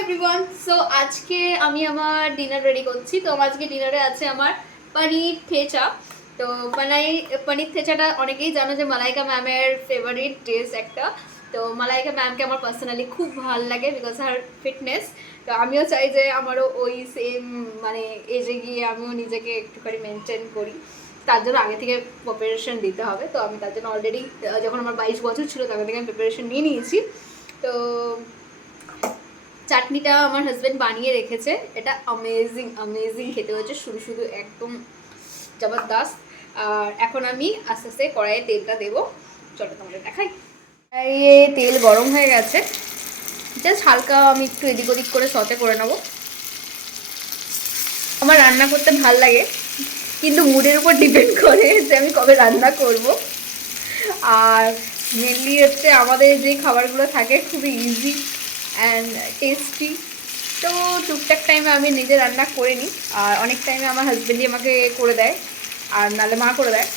Everyone, so আজকে আমি আমার ডিনার রেডি করছি। তো আজকে ডিনারে আছে আমার পনির থেচা। তো পনির থেচাটা অনেকেই জানো যে মালাইকা ম্যামের ফেভারিট ডিশ একটা। তো মালাইকা ম্যামকে আমার পার্সোনালি খুব ভালো লাগে বিকজ হার ফিটনেস। তো আমিও চাই যে আমারও ওই সেম মানে এজে গিয়ে আমিও নিজেকে একটুখানি মেনটেন করি। তার জন্য আগে থেকে প্রিপারেশন দিতে হবে। তো আমি তার জন্য অলরেডি যখন আমার 22 বছর ছিল তখন থেকে আমি প্রিপারেশন নিয়ে নিয়েছি। তো চাটনিটা আমার হাজব্যান্ড বানিয়ে রেখেছে, এটা অ্যামেজিং অ্যামেজিং খেতে হয়েছে, শুধু শুধু একদম জবরদস্ত। আর এখন আমি আস্তে আস্তে কড়াইয়ে তেলটা দেবো, চলো তোমাদের দেখাই। কড়াইয়ে তেল গরম হয়ে গেছে, জাস্ট হালকা আমি একটু এদিক ওদিক করে সতে করে নেবো। আমার রান্না করতে ভাল লাগে, কিন্তু মুডের উপর ডিপেন্ড করে যে আমি কবে রান্না করব। আর মেনলি হচ্ছে আমাদের যে খাবারগুলো থাকে খুবই ইজি অ্যান্ড টেস্টি। তো টুকটাক টাইমে আমি নিজে রান্না করে নিই, আর অনেক টাইমে আমার হাজব্যান্ডই আমাকে করে দেয়, আর নাহলে মা করে দেয়।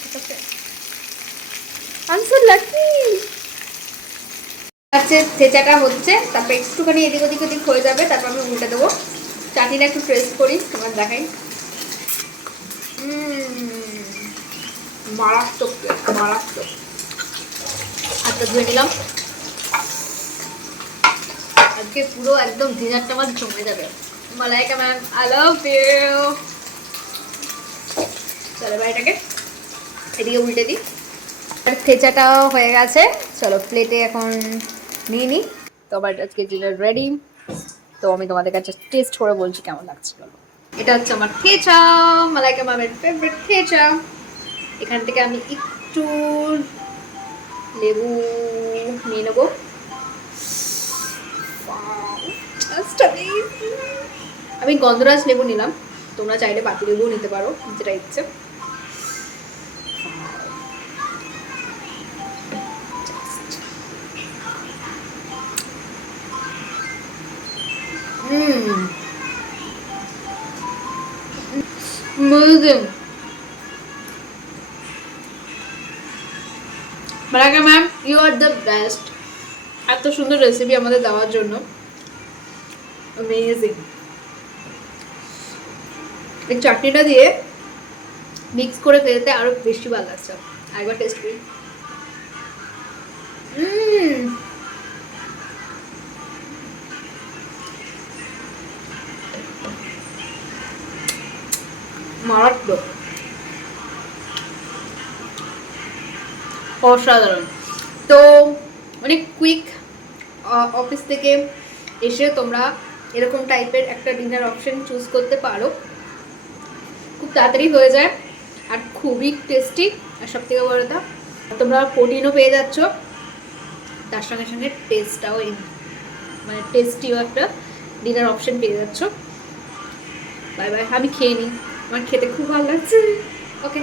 ঠিক আছে, আনসার লাকি হচ্ছে থেচাটা হচ্ছে, তারপর একটুখানি এদিক ওদিক ওদিক হয়ে যাবে, তারপর আমি উল্টে দেবো। চাটনিটা একটু প্রেস করি, তোমার দেখাই। মারাত্মক মারাত্মক। হাতটা ধুয়ে নিলাম। আজকে পুরো একদম ডিনারটা আমার জমে যাবে। Malaika ma'am, I love you. চলো এবার এটাকে এদিকে উল্টে দিই। থেচাটাও হয়ে গেছে, চলো প্লেটে এখন নিয়ে নিই। তো আমার আজকে ডিনার রেডি। তো আমি তোমাদের কাছে টেস্ট করে বলছি কেমন লাগছে। বলো, এটা হচ্ছে আমার থেচা, মালাইকা ম্যামের ফেভারিট থেচা। এখান থেকে আমি একটু লেবু নিয়ে নেবো। আমি গন্ধরাজ লেবু নিলাম, তোমরা চাইলে পাতি লেবুও নিতে পারো, যেটা ইচ্ছে। Malaika ma'am, you are the best. এত সুন্দর রেসিপি আমাদের দেওয়ার জন্য, অ্যামেজিং। এই চাটনিটা দিয়ে মিক্স করে খেতে আরো বেশি ভালো লাগছে। একবার টেস্ট করি। মারাত্মক, অসাধারণ। তো অনেক কুইক, অফিস থেকে এসে তোমরা এরকম টাইপের একটা ডিনার অপশন চুজ করতে পারো, খুব তাড়াতাড়ি হয়ে যায় আর খুবই টেস্টি। আর সব থেকে বড় কথা, তোমরা প্রোটিনও পেয়ে যাচ্ছ, তার সঙ্গে সঙ্গে টেস্টটাও মানে টেস্টিও একটা ডিনার অপশন পেয়ে যাচ্ছ। বাই বাই, আমি খেয়ে নিই, আমার খেতে খুব ভালো লাগছে। ওকে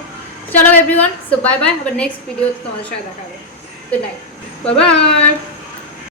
চলো এভরিওয়ান, সো বাই বাই, আবার নেক্সট ভিডিও তোমাদের সাথে দেখা হবে। Good night, bye bye.